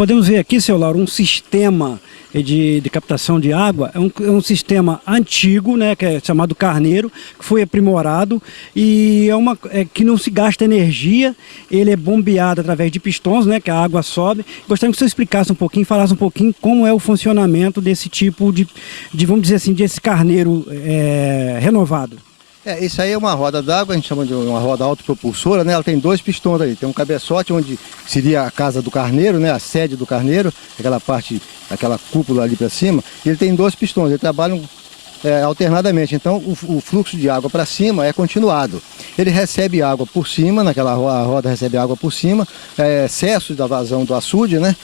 podemos ver aqui, seu Lauro, um sistema de captação de água. É um sistema antigo, né, que é chamado Carneiro, que foi aprimorado e que não se gasta energia. Ele é bombeado através de pistões, né, que a água sobe. Gostaria que você explicasse um pouquinho, falasse um pouquinho como é o funcionamento desse tipo vamos dizer assim, desse carneiro renovado. Isso aí é uma roda d'água, a gente chama de uma roda autopropulsora, né? Ela tem 2 pistões ali, tem um cabeçote onde seria a casa do carneiro, né? A sede do carneiro, aquela parte, aquela cúpula ali para cima, e ele tem 2 pistões, eles trabalham alternadamente, então o fluxo de água para cima é continuado. Ele recebe água por cima, a roda recebe água por cima, excesso da vazão do açude, né?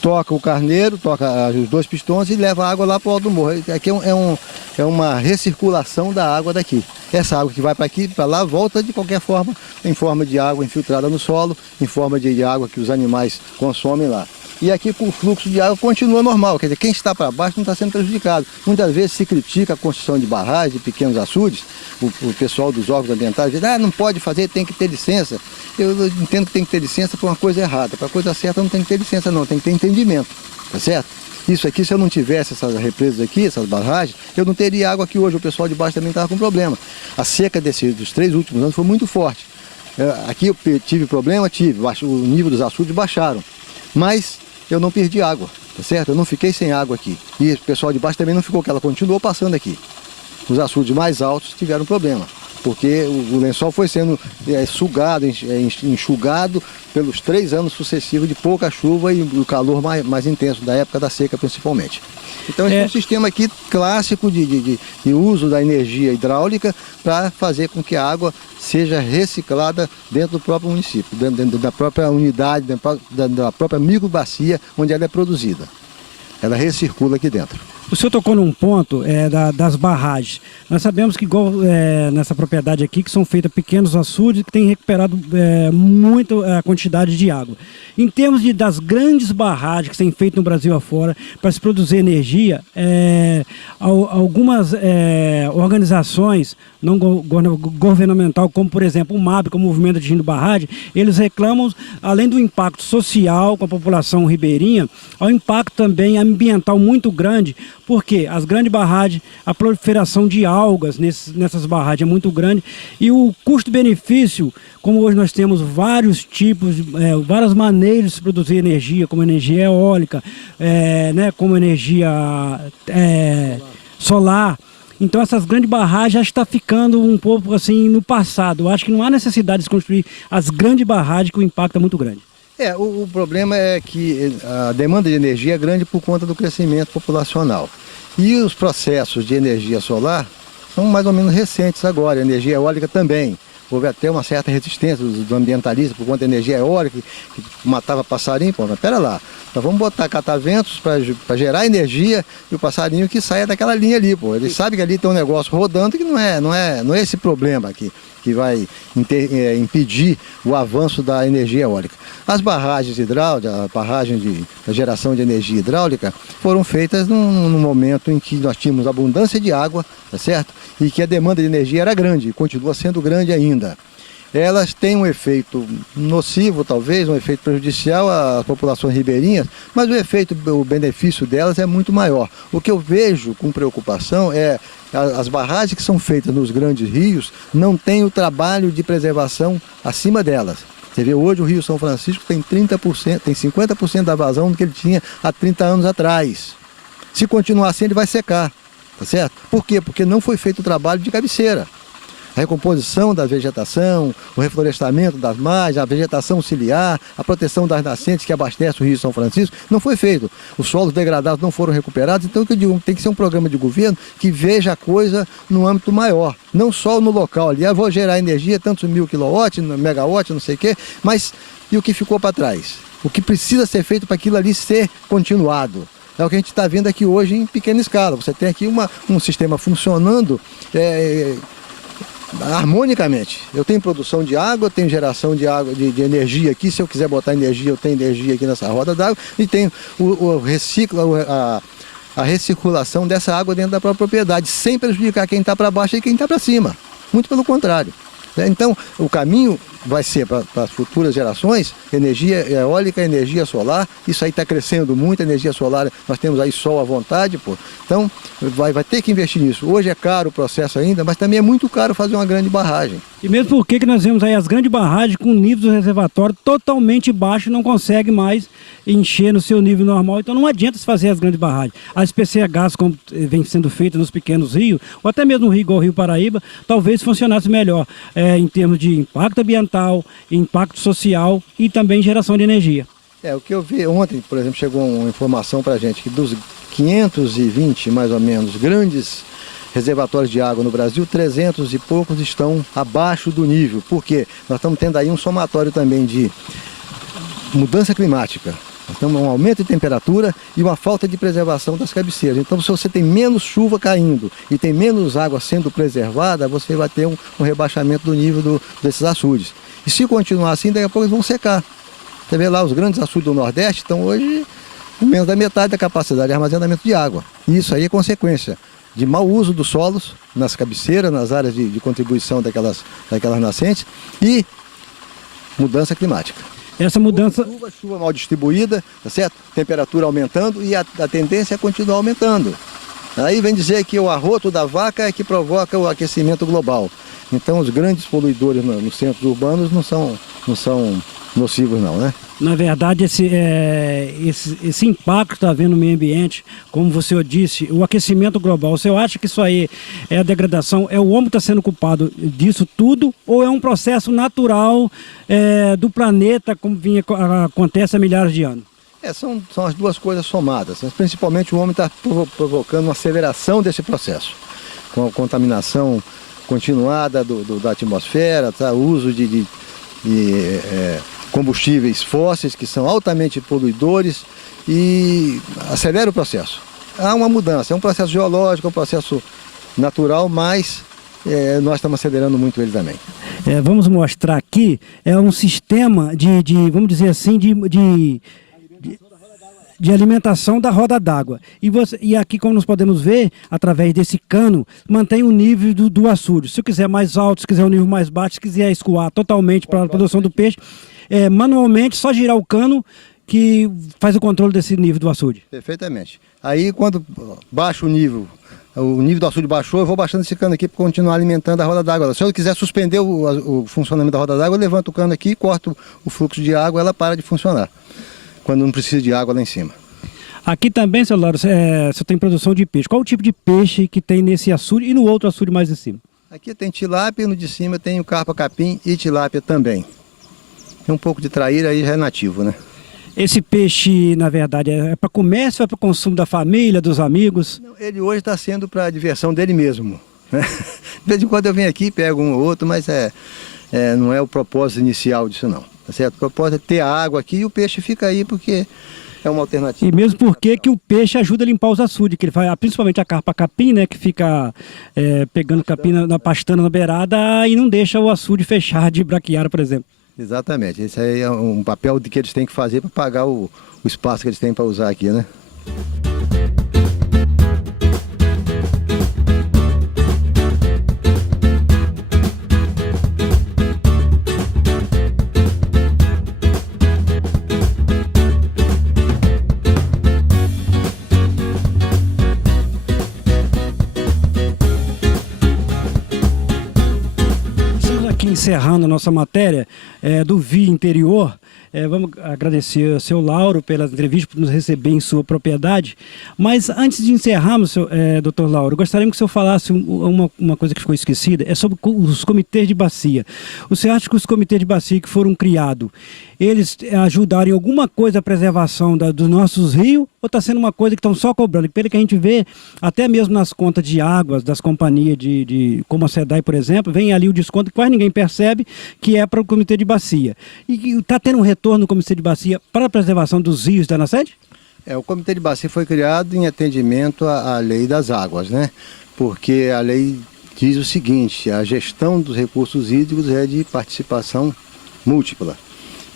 Toca o carneiro, toca os 2 pistões e leva a água lá para o alto do morro. Aqui é uma recirculação da água daqui. Essa água que vai para aqui, para lá, volta de qualquer forma, em forma de água infiltrada no solo, em forma de água que os animais consomem lá. E aqui o fluxo de água continua normal, quer dizer, quem está para baixo não está sendo prejudicado. Muitas vezes se critica a construção de barragens, de pequenos açudes, o pessoal dos órgãos ambientais diz, não pode fazer, tem que ter licença. Eu entendo que tem que ter licença para uma coisa errada, para a coisa certa não tem que ter licença não, tem que ter entendimento, tá certo? Isso aqui, se eu não tivesse essas represas aqui, essas barragens, eu não teria água aqui hoje, o pessoal de baixo também estava com problema. A seca dos 3 últimos anos foi muito forte. Aqui eu tive problema, o nível dos açudes baixaram, mas eu não perdi água, tá certo? Eu não fiquei sem água aqui. E o pessoal de baixo também não ficou, que ela continuou passando aqui. Os açudes mais altos tiveram problema, porque o lençol foi sendo sugado, enxugado pelos 3 anos sucessivos de pouca chuva e o calor mais intenso, da época da seca principalmente. Então esse é um sistema aqui clássico de uso da energia hidráulica para fazer com que a água seja reciclada dentro do próprio município, dentro da própria unidade, da própria microbacia onde ela é produzida. Ela recircula aqui dentro. O senhor tocou num ponto das barragens. Nós sabemos que igual nessa propriedade aqui, que são feitos pequenos açudes que têm recuperado muito a quantidade de água. Em termos das grandes barragens que têm feito no Brasil afora para se produzir energia, algumas organizações não governamental, como por exemplo o MAB, como o Movimento de Barragem, eles reclamam, além do impacto social com a população ribeirinha, ao impacto também ambiental muito grande, porque as grandes barragens, a proliferação de algas nessas barragens é muito grande e o custo-benefício, como hoje nós temos vários tipos, várias maneiras de se produzir energia, como energia eólica, como energia solar. Então essas grandes barragens já estão ficando um pouco assim no passado. Eu acho que não há necessidade de se construir as grandes barragens, que o impacto é muito grande. O problema é que a demanda de energia é grande por conta do crescimento populacional. E os processos de energia solar são mais ou menos recentes agora, a energia eólica também. Houve até uma certa resistência do ambientalista por conta da energia eólica, que matava passarinho. Pô, mas pera lá, nós vamos botar cataventos para gerar energia e o passarinho que saia daquela linha ali. Pô. Ele sabe que ali tem um negócio rodando que não é esse problema aqui que vai impedir o avanço da energia eólica. As barragens hidráulicas, a barragem da geração de energia hidráulica, foram feitas num momento em que nós tínhamos abundância de água, tá certo? E que a demanda de energia era grande, e continua sendo grande ainda. Elas têm um efeito nocivo, talvez, um efeito prejudicial às populações ribeirinhas, mas o benefício delas é muito maior. O que eu vejo com preocupação é as barragens que são feitas nos grandes rios não têm o trabalho de preservação acima delas. Você vê hoje o Rio São Francisco tem 30%, tem 50% da vazão do que ele tinha há 30 anos atrás. Se continuar assim, ele vai secar, tá certo? Por quê? Porque não foi feito o trabalho de cabeceira. A recomposição da vegetação, o reflorestamento das margens, a vegetação auxiliar, a proteção das nascentes que abastecem o Rio São Francisco, não foi feito. Os solos degradados não foram recuperados, então o que eu digo, tem que ser um programa de governo que veja a coisa no âmbito maior, não só no local ali, vou gerar energia, tantos 1000 kW, megawatt, não sei o quê, mas e o que ficou para trás? O que precisa ser feito para aquilo ali ser continuado? É o que a gente está vendo aqui hoje em pequena escala. Você tem aqui um sistema funcionando harmonicamente. Eu tenho produção de água, eu tenho geração de água, de energia aqui. Se eu quiser botar energia, eu tenho energia aqui nessa roda d'água. E tenho a recirculação dessa água dentro da própria propriedade, sem prejudicar quem está para baixo e quem está para cima. Muito pelo contrário. Então, o caminho vai ser para as futuras gerações, energia eólica, energia solar. Isso aí está crescendo muito, energia solar, nós temos aí sol à vontade, pô. Então vai ter que investir nisso. Hoje é caro o processo ainda, mas também é muito caro fazer uma grande barragem. E mesmo porque que nós vemos aí as grandes barragens com o nível do reservatório totalmente baixo, não consegue mais encher no seu nível normal, então não adianta se fazer as grandes barragens. As PCHs, como vem sendo feita nos pequenos rios, ou até mesmo no rio igual o Rio Paraíba, talvez funcionasse melhor em termos de impacto ambiental, impacto social e também geração de energia. O que eu vi ontem, por exemplo, chegou uma informação para a gente que dos 520, mais ou menos, grandes reservatórios de água no Brasil, 300 e poucos estão abaixo do nível. Por quê? Nós estamos tendo aí um somatório também de mudança climática. Nós temos um aumento de temperatura e uma falta de preservação das cabeceiras. Então, se você tem menos chuva caindo e tem menos água sendo preservada, você vai ter um rebaixamento do nível desses açudes. E se continuar assim, daqui a pouco eles vão secar. Você vê lá, os grandes açudes do Nordeste estão hoje com menos da metade da capacidade de armazenamento de água. E isso aí é consequência de mau uso dos solos nas cabeceiras, nas áreas de contribuição daquelas nascentes e mudança climática. Essa mudança... Chuva mal distribuída, tá certo? Temperatura aumentando e a tendência é continuar aumentando. Aí vem dizer que o arroto da vaca é que provoca o aquecimento global. Então os grandes poluidores nos centros urbanos não são nocivos não, né? Na verdade, esse impacto que está havendo no meio ambiente, como você disse, o aquecimento global, você acha que isso aí é a degradação, é o homem que está sendo culpado disso tudo, ou é um processo natural do planeta, como acontece há milhares de anos? São as duas coisas somadas, mas principalmente o homem está provocando uma aceleração desse processo, com a contaminação continuada da atmosfera, tá? O uso de combustíveis fósseis que são altamente poluidores e acelera o processo. Há uma mudança, é um processo geológico, é um processo natural, mas nós estamos acelerando muito ele também. Vamos mostrar aqui, é um sistema vamos dizer assim, de alimentação da roda d'água. E aqui, como nós podemos ver, através desse cano, mantém o nível do açude. Se eu quiser mais alto, se quiser um nível mais baixo, se quiser escoar totalmente para a produção do peixe, manualmente, só girar o cano que faz o controle desse nível do açude. Perfeitamente. Aí, quando baixa o nível do açude baixou, eu vou baixando esse cano aqui para continuar alimentando a roda d'água. Se eu quiser suspender o funcionamento da roda d'água, eu levanto o cano aqui, corto o fluxo de água, ela para de funcionar, quando não precisa de água lá em cima. Aqui também, seu Lauro, você tem produção de peixe. Qual o tipo de peixe que tem nesse açude e no outro açude mais em cima? Aqui tem tilápia, no de cima tem o carpa-capim e tilápia também. Tem um pouco de traíra, aí já é nativo, né? Esse peixe, na verdade, é para comércio ou é para consumo da família, dos amigos? Não, ele hoje está sendo para a diversão dele mesmo, né? De vez em quando eu venho aqui, pego um ou outro, mas não é o propósito inicial disso não. Tá certo? O propósito é ter a água aqui e o peixe fica aí porque é uma alternativa. E mesmo porque que o peixe ajuda a limpar os açudes, que ele faz, principalmente a carpa-capim, né, que fica pegando capim na pastana na beirada e não deixa o açude fechar de braquiária, por exemplo. Exatamente, esse aí é um papel que eles têm que fazer para pagar o espaço que eles têm para usar aqui, né? Encerrando a nossa matéria do Via Interior, vamos agradecer ao seu Lauro pela entrevista, por nos receber em sua propriedade. Mas antes de encerrarmos, doutor Lauro, gostaríamos que o senhor falasse uma coisa que ficou esquecida, é sobre os comitês de bacia. O senhor acha que os comitês de bacia que foram criados, eles ajudaram em alguma coisa a preservação dos nossos rios, ou está sendo uma coisa que estão só cobrando? Pelo que a gente vê, até mesmo nas contas de águas das companhias como a SEDAI, por exemplo, vem ali o desconto que quase ninguém percebe, que é para o comitê de bacia. E está tendo um retorno no comitê de bacia para a preservação dos rios da nascente? O comitê de bacia foi criado em atendimento à lei das águas, né? Porque a lei diz o seguinte: a gestão dos recursos hídricos é de participação múltipla.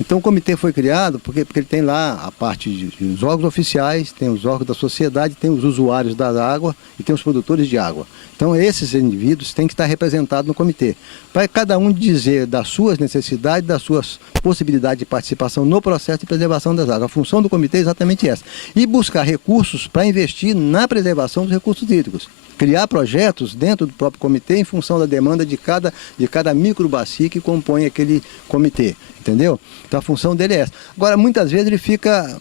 Então o comitê foi criado porque ele tem lá a parte dos órgãos oficiais, tem os órgãos da sociedade, tem os usuários da água e tem os produtores de água. Então esses indivíduos têm que estar representados no comitê, para cada um dizer das suas necessidades, das suas possibilidades de participação no processo de preservação das águas. A função do comitê é exatamente essa. E buscar recursos para investir na preservação dos recursos hídricos. Criar projetos dentro do próprio comitê em função da demanda de cada microbacia que compõe aquele comitê, entendeu? Então a função dele é essa. Agora, muitas vezes ele fica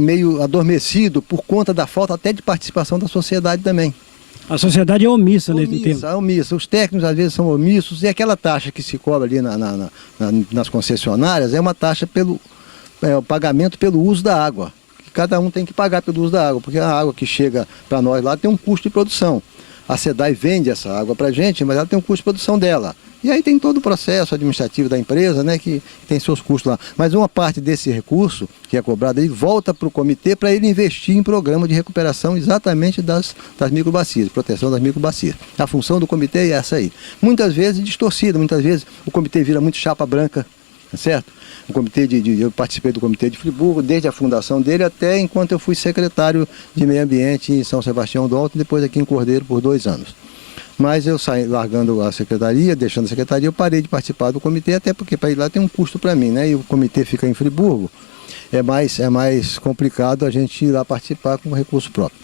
meio adormecido por conta da falta até de participação da sociedade também. A sociedade é omissa nesse tempo. É omissa. Os técnicos às vezes são omissos e aquela taxa que se cobra ali nas concessionárias é uma taxa o pagamento pelo uso da água. Cada um tem que pagar pelo uso da água, porque a água que chega para nós lá tem um custo de produção. A SEDAI vende essa água para a gente, mas ela tem um custo de produção dela. E aí tem todo o processo administrativo da empresa, né, que tem seus custos lá. Mas uma parte desse recurso que é cobrado aí volta para o comitê para ele investir em programa de recuperação exatamente das microbacias, proteção das microbacias. A função do comitê é essa aí. Muitas vezes distorcida, muitas vezes o comitê vira muito chapa branca, tá certo? Eu participei do comitê de Friburgo desde a fundação dele até enquanto eu fui secretário de meio ambiente em São Sebastião do Alto e depois aqui em Cordeiro por 2 anos. Mas eu saí largando a secretaria, deixando a secretaria, eu parei de participar do comitê, até porque para ir lá tem um custo para mim, né? E o comitê fica em Friburgo, é mais complicado a gente ir lá participar com recurso próprio.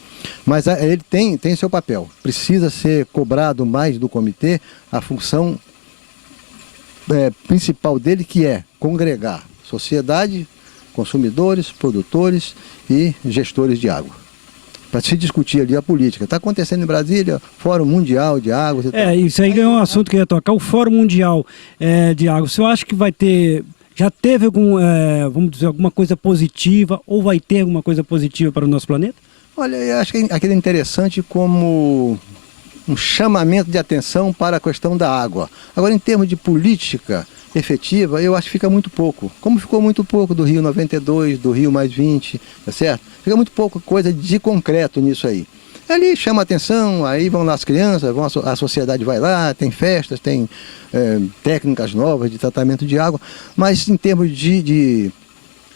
Mas ele tem seu papel, precisa ser cobrado mais do comitê a função principal dele, que é congregar sociedade, consumidores, produtores e gestores de água. Para se discutir ali a política. Está acontecendo em Brasília, Fórum Mundial de Águas. Isso aí é um assunto que eu ia tocar, o Fórum Mundial de Água. Você acha que vai ter, já teve vamos dizer, alguma coisa positiva ou vai ter alguma coisa positiva para o nosso planeta? Olha, eu acho que aquilo é interessante como um chamamento de atenção para a questão da água. Agora, em termos de política efetiva, eu acho que fica muito pouco. Como ficou muito pouco do Rio 92, do Rio +20, tá certo? Fica muito pouco coisa de concreto nisso aí. Ali chama atenção, aí vão lá as crianças, a sociedade vai lá, tem festas, tem técnicas novas de tratamento de água, mas em termos de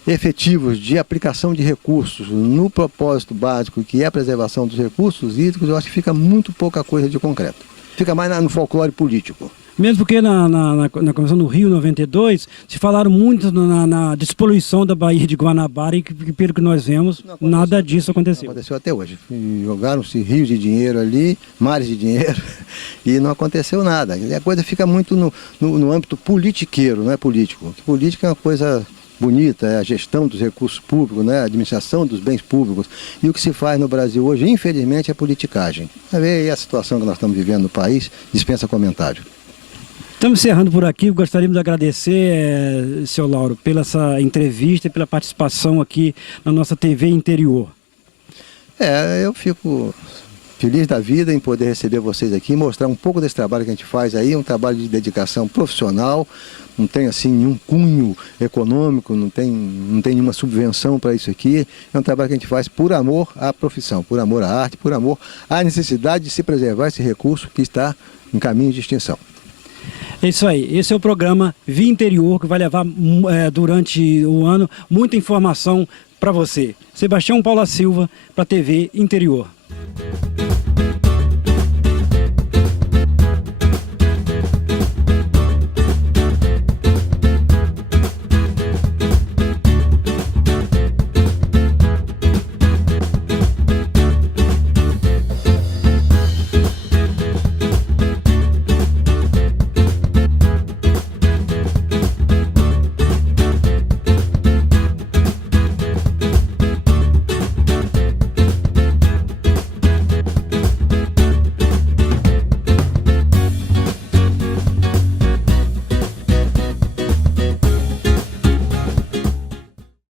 efetivos de aplicação de recursos no propósito básico, que é a preservação dos recursos hídricos, eu acho que fica muito pouca coisa de concreto. Fica mais no folclore político. Mesmo porque na Convenção do Rio 92, se falaram muito na despoluição da Baía de Guanabara e que pelo que nós vemos, nada disso aconteceu. Não aconteceu até hoje. Jogaram-se rios de dinheiro ali, mares de dinheiro, e não aconteceu nada. A coisa fica muito no âmbito politiqueiro, não é político. Política é uma coisa bonita, é a gestão dos recursos públicos, né? A administração dos bens públicos. E o que se faz no Brasil hoje, infelizmente, é politicagem. E a situação que nós estamos vivendo no país dispensa comentário. Estamos encerrando por aqui. Gostaríamos de agradecer, seu Lauro, pela essa entrevista e pela participação aqui na nossa TV Interior. Eu fico feliz da vida em poder receber vocês aqui, mostrar um pouco desse trabalho que a gente faz aí, um trabalho de dedicação profissional, não tem assim nenhum cunho econômico, não tem nenhuma subvenção para isso aqui, é um trabalho que a gente faz por amor à profissão, por amor à arte, por amor à necessidade de se preservar esse recurso que está em caminho de extinção. É isso aí, esse é o programa Via Interior, que vai levar durante o ano muita informação para você. Sebastião Paula Silva, para a TV Interior.